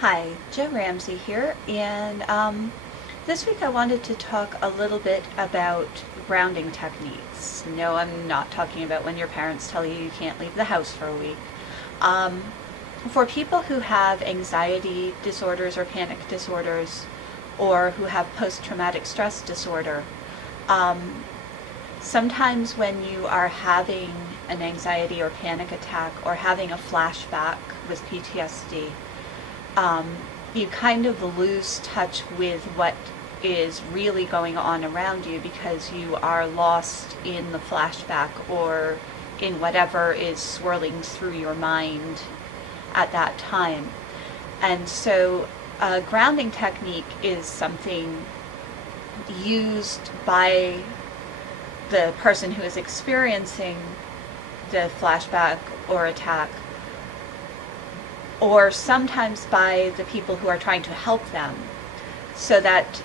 Hi, Jo Ramsey here, and this week I wanted to talk a little bit about grounding techniques. No, I'm not talking about when your parents tell you can't leave the house for a week. Um, for people who have anxiety disorders or panic disorders, or who have post-traumatic stress disorder, um, sometimes when you are having an anxiety or panic attack or having a flashback with PTSD, you kind of lose touch with what is really going on around you because you are lost in the flashback or in whatever is swirling through your mind at that time. And so a grounding technique is something used by the person who is experiencing the flashback or attack, or sometimes by the people who are trying to help them, so that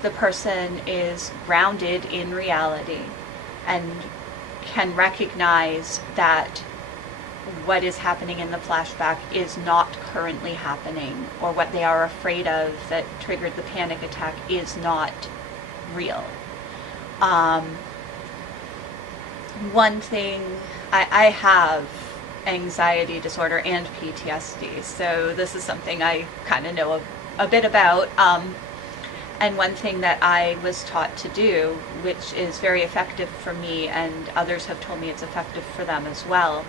the person is grounded in reality and can recognize that what is happening in the flashback is not currently happening, or what they are afraid of that triggered the panic attack is not real. One thing, I have anxiety disorder and PTSD, so this is something I kind of know a bit about. And one thing that I was taught to do, which is very effective for me, and others have told me it's effective for them as well,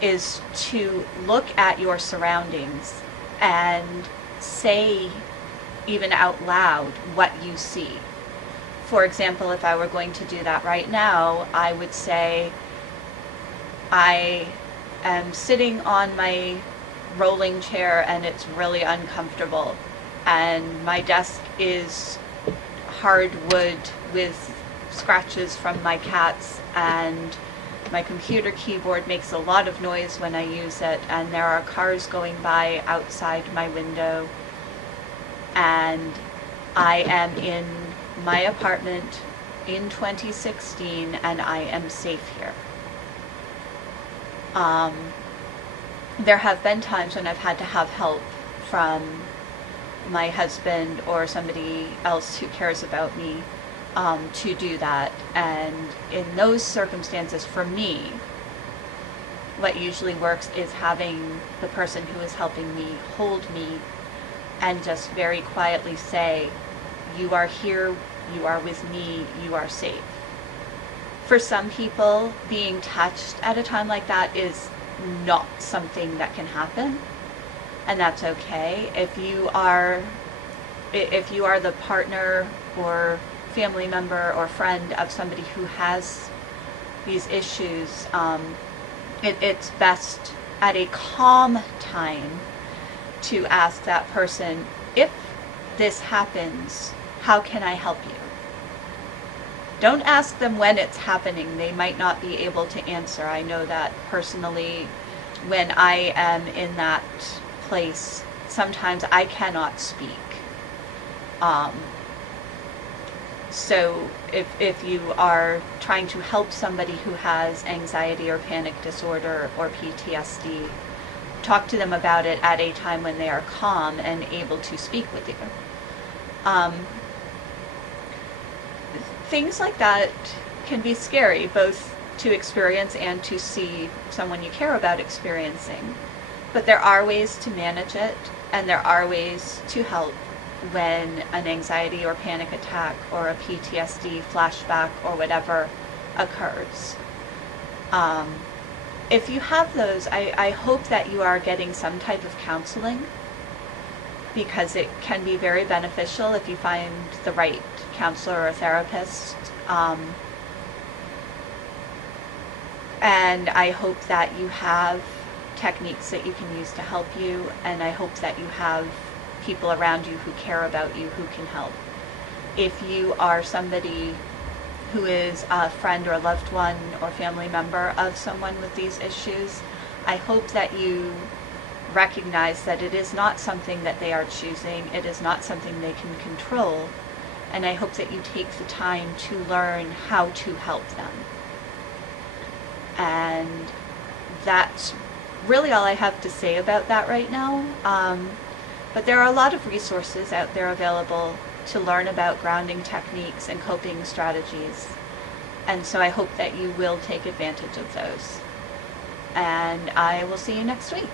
is to look at your surroundings and say, even out loud, what you see. For example, if I were going to do that right now, I would say, I am sitting on my rolling chair and it's really uncomfortable, and my desk is hardwood with scratches from my cats, and my computer keyboard makes a lot of noise when I use it, and there are cars going by outside my window, and I am in my apartment in 2016 and I am safe here. There have been times when I've had to have help from my husband or somebody else who cares about me to do that. And in those circumstances, for me, what usually works is having the person who is helping me hold me and just very quietly say, "You are here, you are with me, you are safe." For some people, being touched at a time like that is not something that can happen, and that's okay. If you are the partner or family member or friend of somebody who has these issues, it's best at a calm time to ask that person, "If this happens, how can I help you?" Don't ask them when it's happening. They might not be able to answer. I know that personally. When I am in that place, sometimes I cannot speak. So if you are trying to help somebody who has anxiety or panic disorder or PTSD, talk to them about it at a time when they are calm and able to speak with you. Things like that can be scary, both to experience and to see someone you care about experiencing. But there are ways to manage it, and there are ways to help when an anxiety or panic attack or a PTSD flashback or whatever occurs. If you have those, I hope that you are getting some type of counseling, because it can be very beneficial if you find the right counselor or therapist. And I hope that you have techniques that you can use to help you, and I hope that you have people around you who care about you who can help. If you are somebody who is a friend or a loved one or family member of someone with these issues, I hope that you recognize that it is not something that they are choosing, it is not something they can control, and I hope that you take the time to learn how to help them. And that's really all I have to say about that right now. But there are a lot of resources out there available to learn about grounding techniques and coping strategies. And so I hope that you will take advantage of those. And I will see you next week.